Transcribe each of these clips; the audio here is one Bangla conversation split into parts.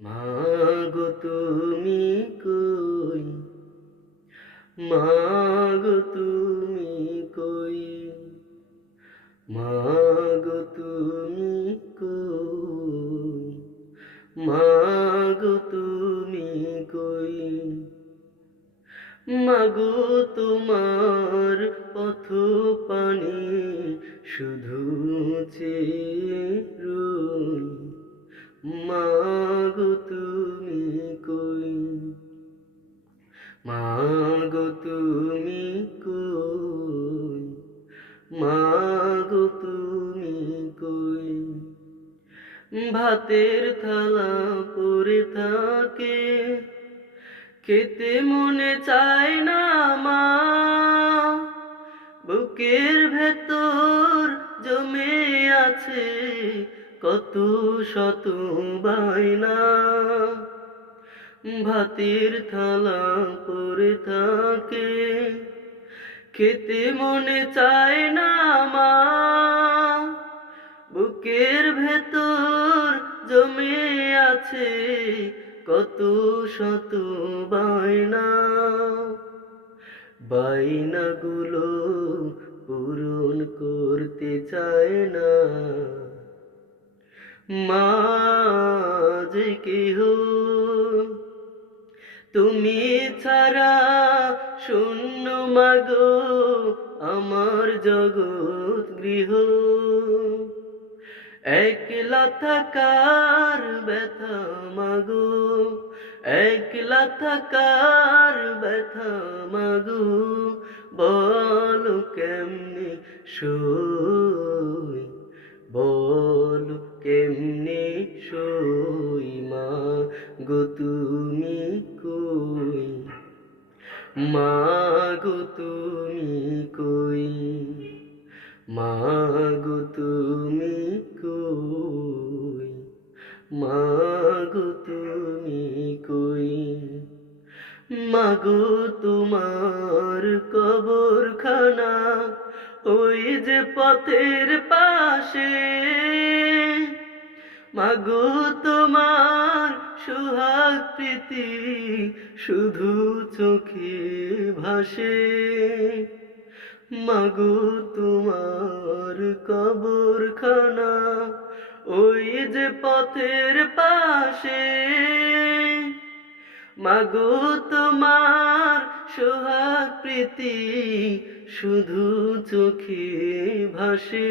মাগো তুমি কই? মাগো তুমি কই? মাগো তুমি কই? মাগো তুমি কই? মাগো তোমার পথ পানি শুধু চেয়ে রই মাগো ভাতের থালা পরে থাকে। খেতে মনে চায় না মা। বুকের ভেতর জমে আছে কত শত বায়না। ভাতের থালা পরে থাকে। খেতে মনে চায় না মা। বুকের ভেতর জমে আছে কত শত বায়না। বাইনাগুলো পূরণ করতে চায় না। মা যে কেহ, তুমি ছাড়া শূন্য মাগো, আমার জগৎ গৃহ। একলা থাকার ব্যথা মাগো, একলা থাকার ব্যথা মাগো, বল কেমনি সই বল কেমনি সই মা গো তুমি কই, মা গো তুমি কই, মা মা গো তুমি কই? মাগো তোমার কবরখানা ওই যে পথের পাশে। মাগো তোমার সুহাগ প্রীতি শুধু চোখে ভাসে। মাগো তোমার কবরখানা যে পথের পাশে। মাগো, তোমার সোহাগ প্রীতি শুধু চোখে ভাসে।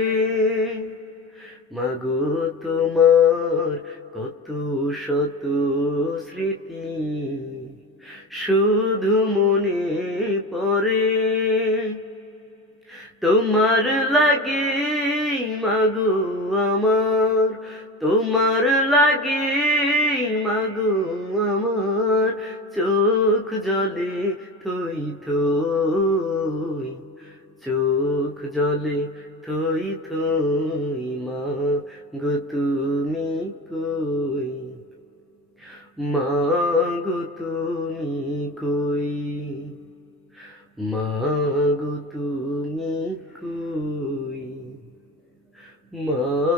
মাগো, তোমার কত শত স্মৃতি শুধু মনে পড়ে। তোমার লাগে মাগো, আমার তোমার লাগে মাগো আমার, চোখ জলে থই থই, চোখ জলে থই থই মা গো তুমি কই? মা গো তুমি কই? মা গো তুমি কই? মা